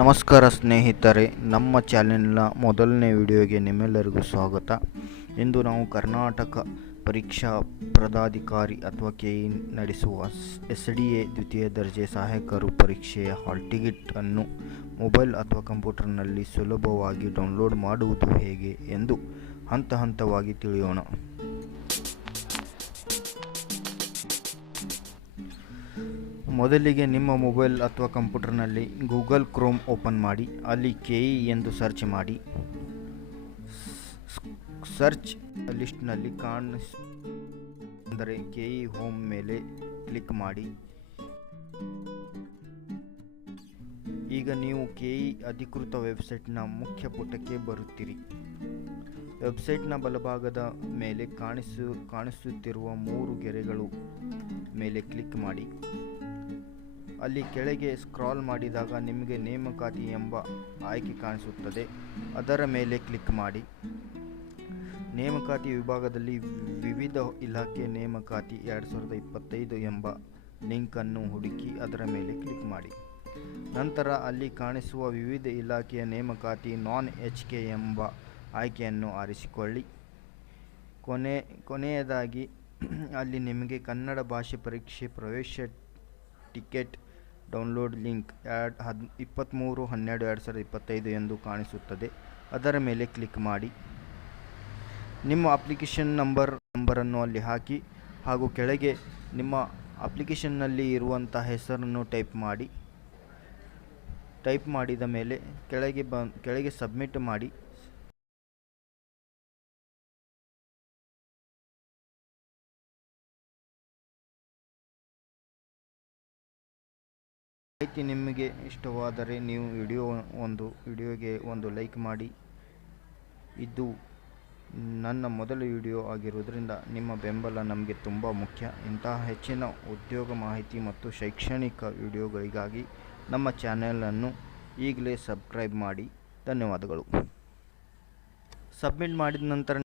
ನಮಸ್ಕಾರ ಸ್ನೇಹಿತರೆ, ನಮ್ಮ ಚಾನೆಲ್ನ ಮೊದಲನೇ ವಿಡಿಯೋಗೆ ನಿಮ್ಮೆಲ್ಲರಿಗೂ ಸ್ವಾಗತ. ಇಂದು ನಾವು ಕರ್ನಾಟಕ ಪರೀಕ್ಷಾ ಪ್ರಾಧಿಕಾರ ಅಥವಾ ಕೆಇ ನಡೆಸುವ SDA ದ್ವಿತೀಯ ದರ್ಜೆ ಸಹಾಯಕರು ಪರೀಕ್ಷೆಯ ಹಾಲ್ ಟಿಕೆಟ್ ಅನ್ನು ಮೊಬೈಲ್ ಅಥವಾ ಕಂಪ್ಯೂಟರ್ನಲ್ಲಿ ಸುಲಭವಾಗಿ ಡೌನ್ಲೋಡ್ ಮಾಡುವುದು ಹೇಗೆ ಎಂದು ಹಂತ ಹಂತವಾಗಿ ತಿಳಿಯೋಣ. ಮೊದಲಿಗೆ ನಿಮ್ಮ ಮೊಬೈಲ್ ಅಥವಾ ಕಂಪ್ಯೂಟರ್ನಲ್ಲಿ ಗೂಗಲ್ ಕ್ರೋಮ್ ಓಪನ್ ಮಾಡಿ, ಅಲ್ಲಿ ಕೆಇ ಎಂದು ಸರ್ಚ್ ಮಾಡಿ. ಸರ್ಚ್ ಲಿಸ್ಟ್ನಲ್ಲಿ ಅಂದರೆ ಕೆಇ ಹೋಮ್ ಮೇಲೆ ಕ್ಲಿಕ್ ಮಾಡಿ. ಈಗ ನೀವು ಕೆಇ ಅಧಿಕೃತ ವೆಬ್ಸೈಟ್ನ ಮುಖ್ಯ ಪುಟಕ್ಕೆ ಬರುತ್ತೀರಿ. ವೆಬ್ಸೈಟ್ನ ಬಲಭಾಗದ ಮೇಲೆ ಕಾಣಿಸುತ್ತಿರುವ 3 ಗೆರೆಗಳು ಮೇಲೆ ಕ್ಲಿಕ್ ಮಾಡಿ. ಅಲ್ಲಿ ಕೆಳಗೆ ಸ್ಕ್ರಾಲ್ ಮಾಡಿದಾಗ ನಿಮಗೆ ನೇಮಕಾತಿ ಎಂಬ ಆಯ್ಕೆ ಕಾಣಿಸುತ್ತದೆ. ಅದರ ಮೇಲೆ ಕ್ಲಿಕ್ ಮಾಡಿ. ನೇಮಕಾತಿ ವಿಭಾಗದಲ್ಲಿ ವಿವಿಧ ಇಲಾಖೆ ನೇಮಕಾತಿ 2025 ಎಂಬ ಲಿಂಕನ್ನು ಹುಡುಕಿ ಅದರ ಮೇಲೆ ಕ್ಲಿಕ್ ಮಾಡಿ. ನಂತರ ಅಲ್ಲಿ ಕಾಣಿಸುವ ವಿವಿಧ ಇಲಾಖೆಯ ನೇಮಕಾತಿ ನಾನ್ HK ಎಂಬ ಆಯ್ಕೆಯನ್ನು ಆರಿಸಿಕೊಳ್ಳಿ. ಕೊನೆಯದಾಗಿ ಅಲ್ಲಿ ನಿಮಗೆ ಕನ್ನಡ ಭಾಷೆ ಪರೀಕ್ಷೆ ಪ್ರವೇಶ ಟಿಕೆಟ್ ಡೌನ್ಲೋಡ್ ಲಿಂಕ್ 23/12/2025 ಎಂದು ಕಾಣಿಸುತ್ತದೆ. ಅದರ ಮೇಲೆ ಕ್ಲಿಕ್ ಮಾಡಿ. ನಿಮ್ಮ ಅಪ್ಲಿಕೇಶನ್ ನಂಬರನ್ನು ಅಲ್ಲಿ ಹಾಕಿ ಹಾಗೂ ಕೆಳಗೆ ನಿಮ್ಮ ಅಪ್ಲಿಕೇಶನ್ನಲ್ಲಿ ಇರುವಂಥ ಹೆಸರನ್ನು ಟೈಪ್ ಮಾಡಿದ ಮೇಲೆ ಕೆಳಗೆ ಸಬ್ಮಿಟ್ ಮಾಡಿ. ಮಾಹಿತಿ ನಿಮಗೆ ಇಷ್ಟವಾದರೆ ನೀವು ವಿಡಿಯೋಗೆ ಒಂದು ಲೈಕ್ ಮಾಡಿ. ಇದು ನನ್ನ ಮೊದಲ ವಿಡಿಯೋ ಆಗಿರುವುದರಿಂದ ನಿಮ್ಮ ಬೆಂಬಲ ನಮಗೆ ತುಂಬ ಮುಖ್ಯ. ಇಂತಹ ಹೆಚ್ಚಿನ ಉದ್ಯೋಗ ಮಾಹಿತಿ ಮತ್ತು ಶೈಕ್ಷಣಿಕ ವಿಡಿಯೋಗಳಿಗಾಗಿ ನಮ್ಮ ಚಾನೆಲನ್ನು ಈಗಲೇ ಸಬ್ಸ್ಕ್ರೈಬ್ ಮಾಡಿ. ಧನ್ಯವಾದಗಳು. ಸಬ್ಮಿಟ್ ಮಾಡಿದ ನಂತರ